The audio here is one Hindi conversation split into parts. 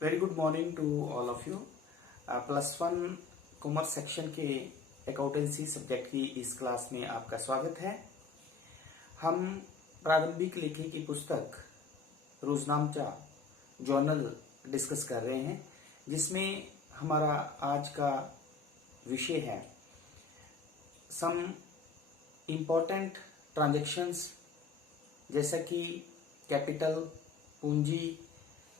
Very good morning to all of you. +1 commerce section के अकाउंटेंसी सब्जेक्ट की इस क्लास में आपका स्वागत है। हम प्रारंभिक लेखी की पुस्तक रोजनामचा जर्नल डिस्कस कर रहे हैं, जिसमें हमारा आज का विषय है सम इम्पोर्टेंट ट्रांजैक्शंस, जैसा कि कैपिटल, पूंजी,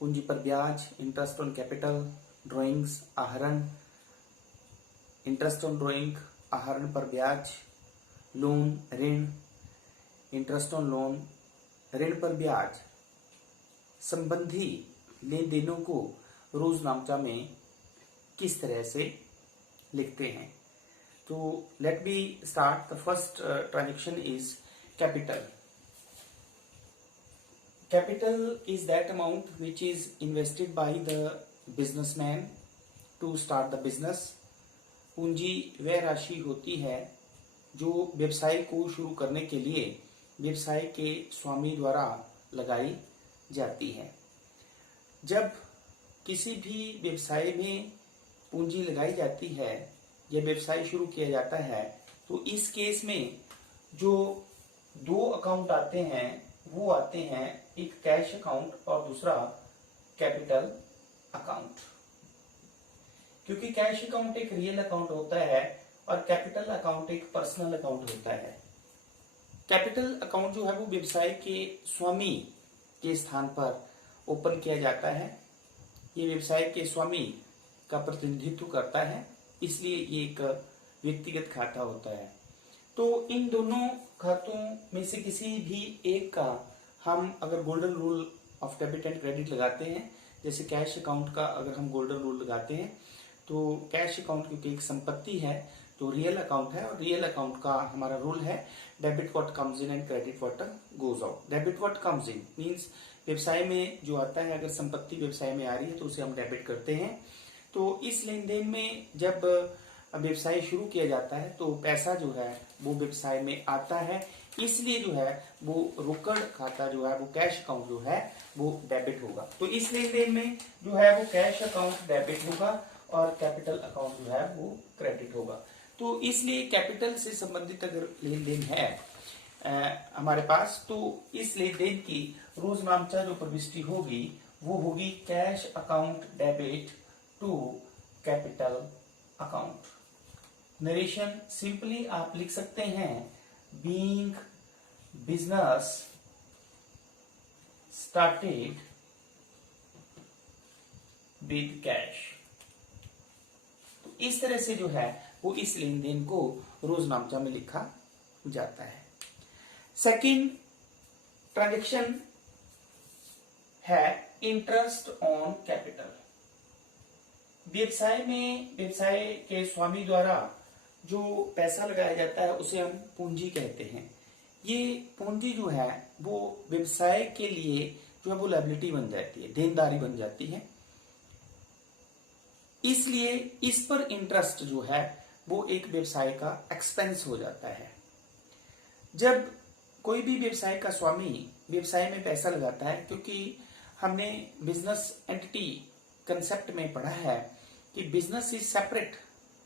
पूंजी पर ब्याज, इंटरेस्ट ऑन कैपिटल, ड्राइंग्स, आहरण, इंटरेस्ट ऑन ड्राइंग, आहरण पर ब्याज, लोन, ऋण, इंटरेस्ट ऑन लोन, ऋण पर ब्याज संबंधी लेन देनों को रोजनामचा में किस तरह से लिखते हैं। तो let be start. The first transaction is capital. Capital is that amount which is invested by the businessman to start the business. पूंजी वह राशि होती है जो व्यवसाय को शुरू करने के लिए व्यवसाय के स्वामी द्वारा लगाई जाती है। जब किसी भी व्यवसाय में पूंजी लगाई जाती है या व्यवसाय शुरू किया जाता है, तो इस केस में जो दो अकाउंट आते हैं वो आते हैं, एक कैश अकाउंट और दूसरा कैपिटल अकाउंट। क्योंकि कैश अकाउंट एक रियल अकाउंट होता है और कैपिटल अकाउंट एक पर्सनल अकाउंट होता है। कैपिटल अकाउंट जो है वो व्यवसाय के स्वामी के स्थान पर ओपन किया जाता है। ये व्यवसाय के स्वामी का प्रतिनिधित्व करता है, इसलिए ये एक व्यक्तिगत खाता होता है। तो इन दोनों खातों में से किसी भी एक का हम अगर golden rule of debit and credit लगाते हैं, जैसे कैश अकाउंट का अगर हम गोल्डन रूल लगाते हैं, तो कैश अकाउंट क्योंकि एक संपत्ति है तो रियल अकाउंट है, और रियल अकाउंट का हमारा रूल है debit what comes in and credit what goes out. Debit what comes in means व्यवसाय में जो आता है, अगर संपत्ति व्यवसाय में आ रही है तो उसे हम डेबिट करते हैं। तो इस लेन देन में जब व्यवसाय शुरू किया जाता है तो पैसा जो है वो व्यवसाय में आता है, इसलिए जो है वो रोकड़ खाता जो है वो कैश अकाउंट जो है वो डेबिट होगा। तो इस लेन देन में जो है वो कैश अकाउंट डेबिट होगा और कैपिटल अकाउंट जो है वो क्रेडिट होगा। तो इसलिए कैपिटल से संबंधित अगर लेन देन है हमारे पास, तो इस लेन देन की रोजनामचा जो प्रविष्टि होगी वो होगी cash account debit to capital account. Narration simply आप लिख सकते हैं, being business started with cash. तो इस तरह से जो है वो इस लेन देन को रोजनामचा में लिखा जाता है। सेकंड ट्रांजैक्शन है इंटरेस्ट ऑन कैपिटल। व्यवसाय में व्यवसाय के स्वामी द्वारा जो पैसा लगाया जाता है उसे हम पूंजी कहते हैं। ये पूंजी जो है वो व्यवसाय के लिए जो है वो लायबिलिटी बन जाती है, देनदारी बन जाती है, इसलिए इस पर इंटरेस्ट जो है वो एक व्यवसाय का एक्सपेंस हो जाता है। जब कोई भी व्यवसाय का स्वामी व्यवसाय में पैसा लगाता है, क्योंकि हमने बिजनेस एंटिटी कंसेप्ट में पढ़ा है कि business is separate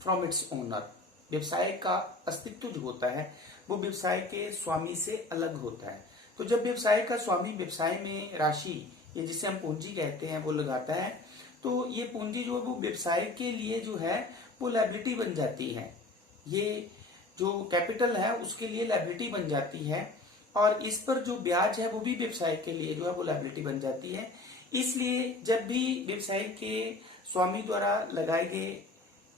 from its owner. व्यवसाय का अस्तित्व जो होता है वो व्यवसाय के स्वामी से अलग होता है। तो जब व्यवसाय का स्वामी व्यवसाय में राशि, ये जिसे हम पूंजी कहते हैं, वो लगाता है, तो ये पूंजी जो है वो व्यवसाय के लिए जो है वो लायबिलिटी बन जाती है। ये जो कैपिटल है उसके लिए लायबिलिटी बन जाती है, और इस पर जो ब्याज है वो भी व्यवसाय के लिए जो है वो लायबिलिटी बन जाती है। इसलिए जब भी व्यवसाय के स्वामी द्वारा लगाए गए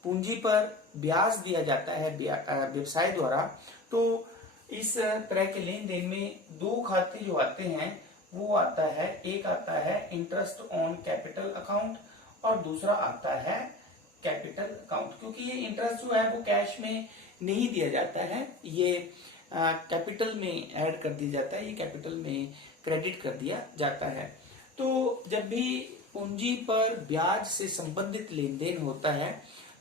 पूंजी पर ब्याज दिया जाता है व्यवसाय द्वारा, तो इस तरह के लेन देन में दो खाते जो आते हैं वो आता है, एक आता है इंटरेस्ट ऑन कैपिटल अकाउंट और दूसरा आता है कैपिटल अकाउंट। क्योंकि ये इंटरेस्ट जो है वो कैश में नहीं दिया जाता है, ये कैपिटल में ऐड कर दिया जाता है, ये कैपिटल में क्रेडिट कर दिया जाता है। तो जब भी पूंजी पर ब्याज से संबंधित लेन देन होता है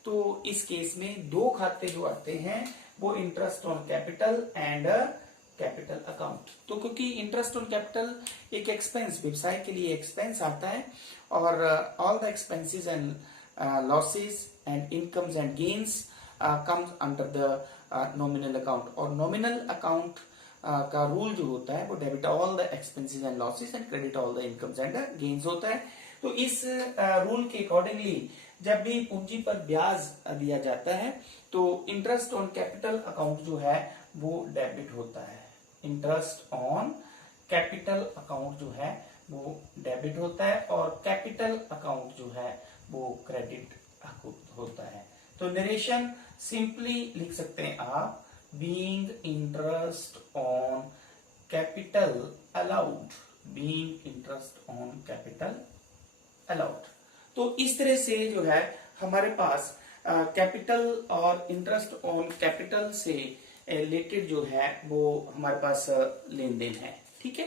तो इस केस में दो खाते जो आते हैं वो interest on capital and capital account. तो क्योंकि इंटरेस्ट ऑन कैपिटल एक एक्सपेंस, व्यवसाय के लिए एक्सपेंस आता है और all the expenses and losses and incomes and gains comes under the nominal account. और नॉमिनल अकाउंट का रूल जो होता है वो debit all the expenses and losses and credit all the incomes and gains होता है। तो इस रूल के अकॉर्डिंगली जब भी पूंजी पर ब्याज दिया जाता है तो इंटरेस्ट ऑन कैपिटल अकाउंट जो है वो डेबिट होता है। इंटरेस्ट ऑन कैपिटल अकाउंट जो है वो डेबिट होता है और कैपिटल अकाउंट जो है वो क्रेडिट होता है। तो नरेशन सिंपली लिख सकते हैं आप, being interest on capital allowed, being interest on capital allowed. तो इस तरह से जो है हमारे पास कैपिटल और इंटरेस्ट ऑन कैपिटल से रिलेटेड जो है वो हमारे पास लेन देन है। ठीक है,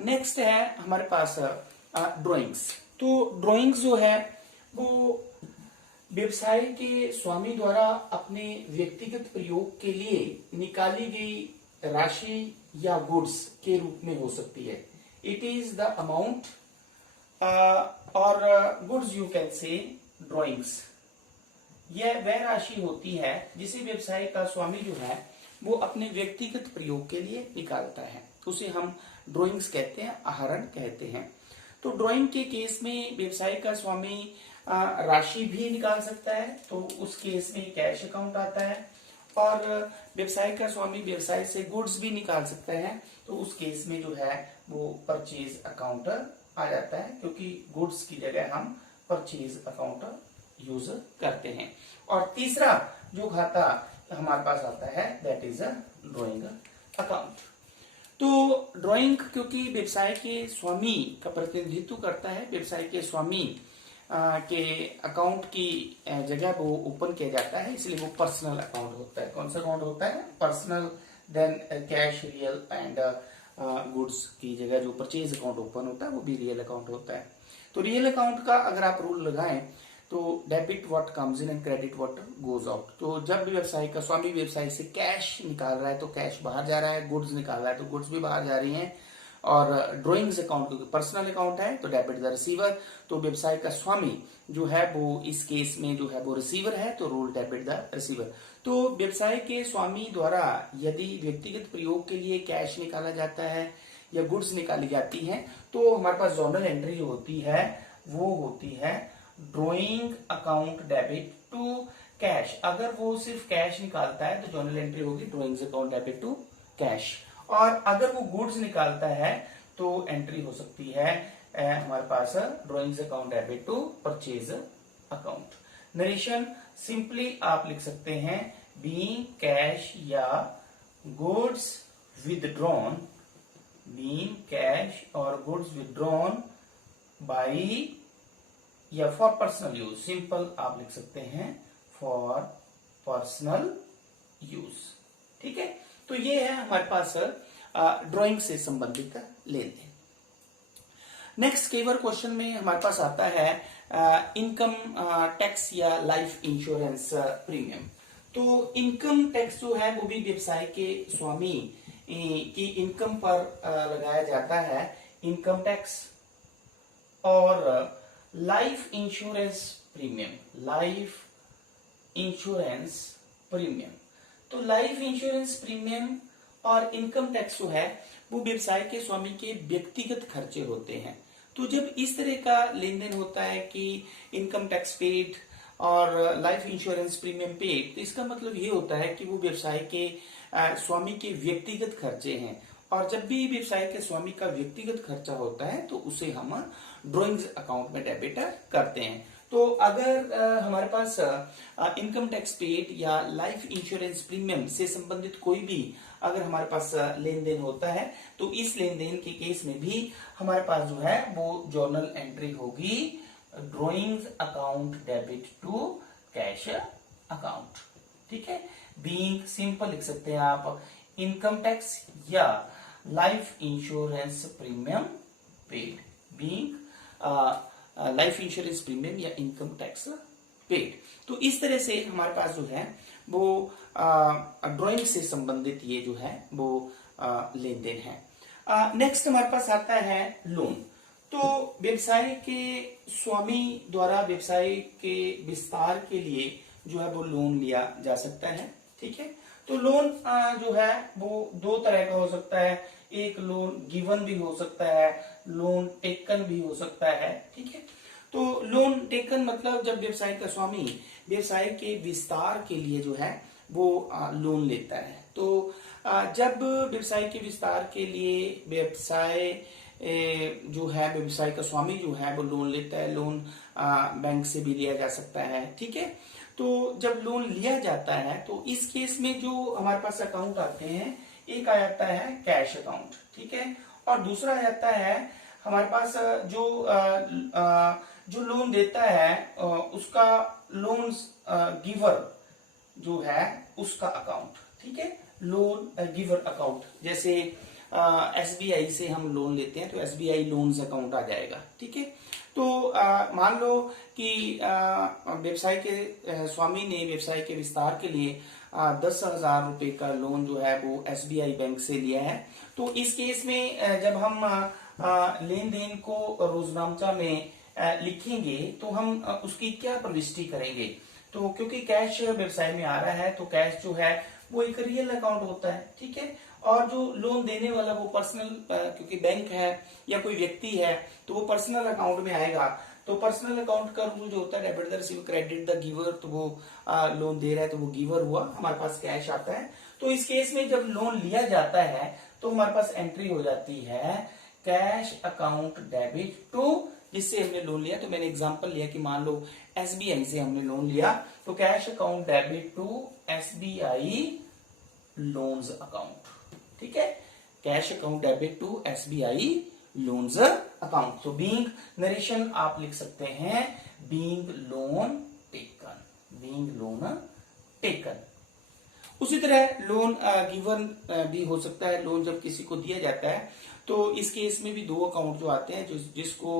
नेक्स्ट है हमारे पास ड्राइंग्स। तो ड्राइंग्स जो है वो व्यवसाय के स्वामी द्वारा अपने व्यक्तिगत प्रयोग के लिए निकाली गई राशि या गुड्स के रूप में हो सकती है। इट इज द अमाउंट और goods you can say drawings. यह वह राशि होती है जिसे व्यवसाय का स्वामी जो है वो अपने व्यक्तिगत प्रयोग के लिए निकालता है, उसे हम ड्राइंग्स कहते हैं, आहरण कहते हैं। तो ड्राइंग के केस में व्यवसाय का स्वामी राशि भी निकाल सकता है, तो उस केस में कैश अकाउंट आता है। और व्यवसाय का स्वामी व्यवसाय से गुड्स भी निकाल सकता है, तो उस केस में जो है वो परचेज अकाउंट आ जाता है, क्योंकि गुड्स की जगह हम परचेज अकाउंट यूज करते हैं। और तीसरा जो खाता हमारे पास आता है that is a drawing account. तो ड्राइंग क्योंकि व्यवसाय के स्वामी का प्रतिनिधित्व करता है, व्यवसाय के स्वामी के अकाउंट की जगह वो ओपन किया जाता है, इसलिए वो पर्सनल अकाउंट होता है। कौन सा अकाउंट होता है? Personal. Then cash, real and goods की जगह जो परचेज अकाउंट ओपन होता है वो भी रियल अकाउंट होता है। तो रियल अकाउंट का अगर आप रूल लगाएं तो debit what comes in and credit what goes out. तो जब भी व्यवसाय का स्वामी व्यवसाय से कैश निकाल रहा है तो कैश बाहर जा रहा है, गुड्स निकाल रहा है तो गुड्स भी बाहर जा रही हैं। और ड्राइंग्स अकाउंट क्योंकि पर्सनल अकाउंट है तो डेबिट द रिसीवर। तो व्यवसाय का स्वामी जो है वो इस केस में जो है वो रिसीवर है, तो रूल डेबिट द रिसीवर। तो व्यवसाय के स्वामी द्वारा यदि व्यक्तिगत प्रयोग के लिए कैश निकाला जाता है या गुड्स निकाली जाती हैं तो हमारे पास जोनल एंट्री होती है वो होती है drawing account debit to cash. अगर वो सिर्फ कैश निकालता है तो जोनल एंट्री होगी drawings account debit to cash. और अगर वो गुड्स निकालता है तो एंट्री हो सकती है हमारे पास drawings account debit to purchase account. Narration simply आप लिख सकते हैं बीइंग कैश या गुड्स विदड्रॉन, बीइंग कैश और गुड्स विदड्रॉन बाई या फॉर पर्सनल यूज। सिंपल आप लिख सकते हैं फॉर पर्सनल यूज। ठीक है, तो ये है हमारे पास ड्राइंग से संबंधित लेन देन। नेक्स्ट केवर क्वेश्चन में हमारे पास आता है इनकम टैक्स या लाइफ इंश्योरेंस प्रीमियम। तो इनकम टैक्स जो है वो भी व्यवसाय के स्वामी की इनकम पर लगाया जाता है, इनकम टैक्स। और life insurance premium, life insurance premium, तो लाइफ इंश्योरेंस प्रीमियम और इनकम टैक्स जो है वो व्यवसाय के स्वामी के व्यक्तिगत खर्चे होते हैं। तो जब इस तरह का लेन देन होता है कि इनकम टैक्स पेड और लाइफ इंश्योरेंस प्रीमियम पेड, तो इसका मतलब ये होता है कि वो व्यवसाय के स्वामी के व्यक्तिगत खर्चे हैं। और जब भी व्यवसाय के स्वामी का व्यक्तिगत खर्चा होता है तो उसे हम ड्राइंग्स अकाउंट में डेबिट करते हैं। तो अगर हमारे पास इनकम टैक्स पेड या लाइफ इंश्योरेंस प्रीमियम से संबंधित कोई भी अगर हमारे पास लेन देन होता है तो इस लेन देन के केस में भी हमारे पास जो है वो जर्नल एंट्री होगी drawings account debit to cash account. ठीक है, बीइंग सिंपल लिख सकते हैं आप इनकम टैक्स या life insurance premium paid, being life insurance premium या इनकम टैक्स पेड। तो इस तरह से हमारे पास जो है वो ड्राइंग से संबंधित ये जो है वो लेन देन है। नेक्स्ट हमारे पास आता है लोन। तो व्यवसाय के स्वामी द्वारा व्यवसाय के विस्तार के लिए जो है वो लोन लिया जा सकता है। ठीक है, तो लोन जो है वो दो तरह का हो सकता है। एक लोन गिवन भी हो सकता है, लोन टेकन भी हो सकता है। ठीक है, तो लोन टेकन मतलब जब व्यवसाय का स्वामी व्यवसाय के विस्तार के लिए जो है वो लोन लेता है। तो जब व्यवसाय के विस्तार के लिए व्यवसाय जो है व्यवसाय का स्वामी जो है वो लोन लेता है, लोन बैंक से भी लिया जा सकता है। ठीक है, तो जब लोन लिया जाता है तो इस केस में जो हमारे पास अकाउंट आते हैं, एक आ जाता है कैश अकाउंट। ठीक है, और दूसरा आ जाता है हमारे पास जो लोन देता है उसका लोन गिवर जो है उसका अकाउंट। ठीक है, लोन गिवर अकाउंट, जैसे एसबीआई से हम लोन लेते हैं तो एसबीआई लोन्स अकाउंट आ जाएगा। ठीक है, तो मान लो कि व्यवसाय के स्वामी ने व्यवसाय के विस्तार के लिए 10,000 रुपए का लोन जो है वो एसबीआई बैंक से लिया है। तो इस केस में जब हम लेन देन को रोजनामचा में लिखेंगे तो हम उसकी क्या प्रविष्टि करेंगे। तो क्योंकि कैश व्यवसाय में आ रहा है तो कैश जो है वो एक रियल अकाउंट होता है। ठीक है, और जो लोन देने वाला वो पर्सनल, क्योंकि बैंक है या कोई व्यक्ति है तो वो पर्सनल अकाउंट में आएगा। तो पर्सनल अकाउंट का रूल जो होता है debit the receiver credit the giver, तो वो लोन दे रहा है तो वो गिवर हुआ, हमारे पास कैश आता है। तो इस केस में जब लोन लिया जाता है तो हमारे पास एंट्री हो जाती है कैश अकाउंट डेबिट टू, जिससे हमने लोन लिया। तो मैंने एग्जांपल लिया कि मान लो एसबीआई से हमने लोन लिया तो cash account debit to SBI loans account. ठीक है, cash account debit to SBI loans account. तो बीइंग नरेशन आप लिख सकते हैं being loan taken, being loan taken. उसी तरह लोन गिवन भी हो सकता है। लोन जब किसी को दिया जाता है तो इस केस में भी दो अकाउंट जो आते हैं, जिसको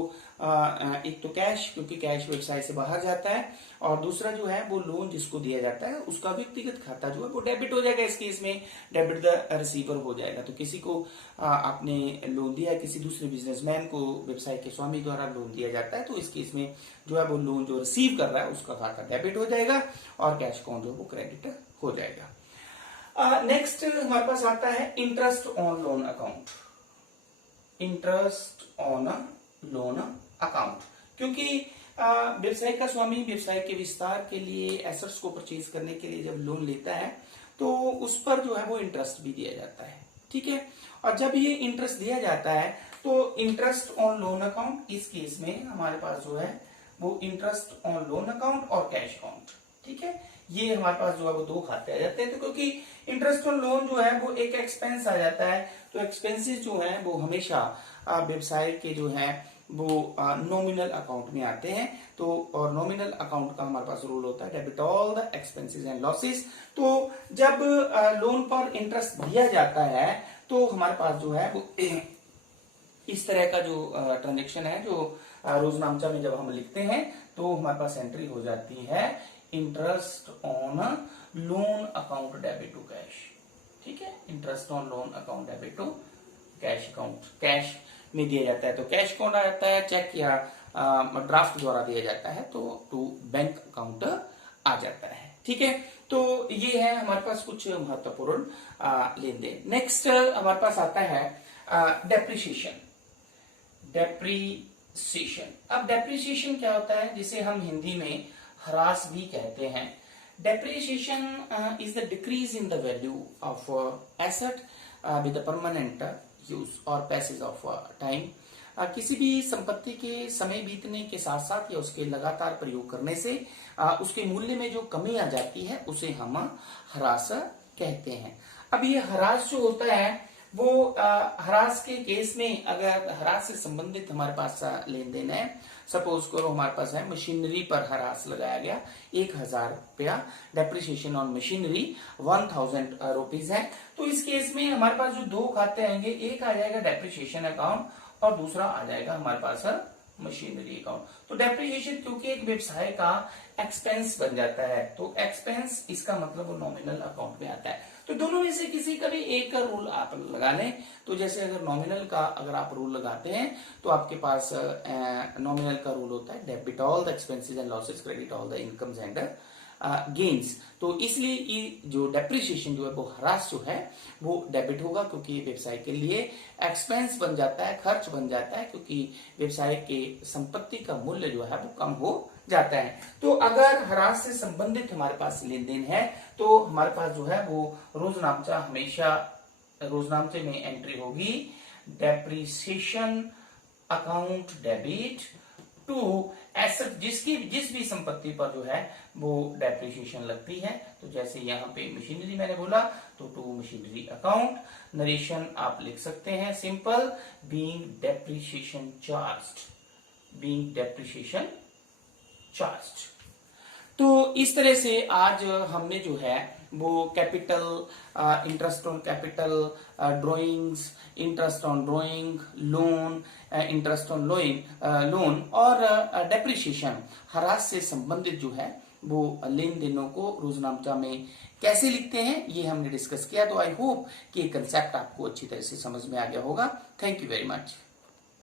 एक तो कैश, क्योंकि कैश व्यवसाय से बाहर जाता है, और दूसरा जो है वो लोन जिसको दिया जाता है उसका व्यक्तिगत खाता जो है वो डेबिट हो जाएगा। इस केस में डेबिट द रिसीवर हो जाएगा। तो किसी को आपने लोन दिया, किसी दूसरे बिजनेसमैन को व्यवसाय के स्वामी द्वारा लोन दिया जाता है, तो इस केस में जो है वो लोन जो रिसीव कर रहा है उसका खाता डेबिट हो जाएगा और कैश अकाउंट जो है वो क्रेडिट हो जाएगा। नेक्स्ट हमारे पास आता है interest on loan account. Interest on loan account, क्योंकि व्यवसाय का स्वामी व्यवसाय के विस्तार के लिए एसेट्स को परचेज करने के लिए जब लोन लेता है तो उस पर जो है वो इंटरेस्ट भी दिया जाता है। ठीक है, और जब ये इंटरेस्ट दिया जाता है तो इंटरेस्ट ऑन लोन अकाउंट, इस केस में हमारे पास जो है वो इंटरेस्ट ऑन लोन अकाउंट और कैश अकाउंट। ठीक है, ये हमारे पास जो है वो दो खाते आ जाते हैं। तो क्योंकि इंटरेस्ट ऑन लोन जो है वो एक एक्सपेंस आ जाता है, तो एक्सपेंसेस जो है वो हमेशा व्यवसाय के जो है वो नॉमिनल अकाउंट में आते हैं। तो और नॉमिनल अकाउंट का हमारे पास रूल होता है debit all the expenses and losses. तो जब लोन पर इंटरेस्ट दिया जाता है तो हमारे पास जो है वो इस तरह का जो ट्रांजेक्शन है जो रोजनामचा में जब हम लिखते हैं तो हमारे पास एंट्री हो जाती है interest on loan account debit to cash. ठीक है, interest on loan account debit to cash account, cash में दिया जाता है तो कैश अकाउंट आ जाता है, चेक या ड्राफ्ट द्वारा दिया जाता है तो टू बैंक अकाउंट आ जाता है। ठीक है, तो ये है हमारे पास कुछ महत्वपूर्ण लेन देन। नेक्स्ट हमारे पास आता है डेप्रिसिएशन। डेप्रिसिएशन, अब डेप्रिसिएशन क्या होता है, जिसे हम हिंदी में ह्रास भी कहते हैं। Depreciation is the decrease in the value of asset with permanent use और पैसेज ऑफ टाइम। किसी भी संपत्ति के समय बीतने के साथ साथ या उसके लगातार प्रयोग करने से उसके मूल्य में जो कमी आ जाती है उसे हम ह्रास कहते हैं। अब ये ह्रास जो होता है वो ह्रास के केस में अगर ह्रास से संबंधित हमारे पास लेन देन है, सपोज करो हमारे पास है मशीनरी पर ह्रास लगाया गया 1,000 रुपया, डेप्रिसिएशन ऑन मशीनरी 1,000 रुपीज है। तो इस केस में हमारे पास जो दो खाते आएंगे, एक आ जाएगा डेप्रिसिएशन अकाउंट और दूसरा आ जाएगा हमारे पास मशीनरी अकाउंट। तो डेप्रिसिएशन क्योंकि एक व्यवसाय का एक्सपेंस बन जाता है तो एक्सपेंस इसका मतलब वो नॉमिनल अकाउंट में आता है। तो दोनों में से किसी का भी एक का रूल आप लगा लें। तो जैसे अगर नॉमिनल का अगर आप रूल लगाते हैं तो आपके पास नॉमिनल का रूल होता है debit all the expenses and losses, credit all the incomes and gains. तो इसलिए ये जो डेप्रिसिएशन जो है वो ह्रास जो है वो डेबिट होगा, क्योंकि व्यवसाय के लिए एक्सपेंस बन जाता है, खर्च बन जाता है, क्योंकि व्यवसाय के संपत्ति का मूल्य जो है वो कम हो जाता है। तो अगर ह्रास से संबंधित हमारे पास लेन देन है तो हमारे पास जो है वो रोजनामचा, हमेशा रोजनामचे में एंट्री होगी depreciation account debit to asset, जिस भी संपत्ति पर जो है वो डेप्रिसिएशन लगती है। तो जैसे यहाँ पे मशीनरी मैंने बोला तो टू मशीनरी अकाउंट, नरेशन आप लिख सकते हैं simple, being depreciation charged, being depreciation charged. तो इस तरह से आज हमने जो है वो capital, interest on capital, drawings, interest on drawing, loan, interest on loan और डेप्रिसिएशन, ह्रास से संबंधित जो है वो लेन देनों को रोजनामचा में कैसे लिखते हैं ये हमने डिस्कस किया। तो आई होप कि ये कंसेप्ट आपको अच्छी तरह से समझ में आ गया होगा। Thank you very much.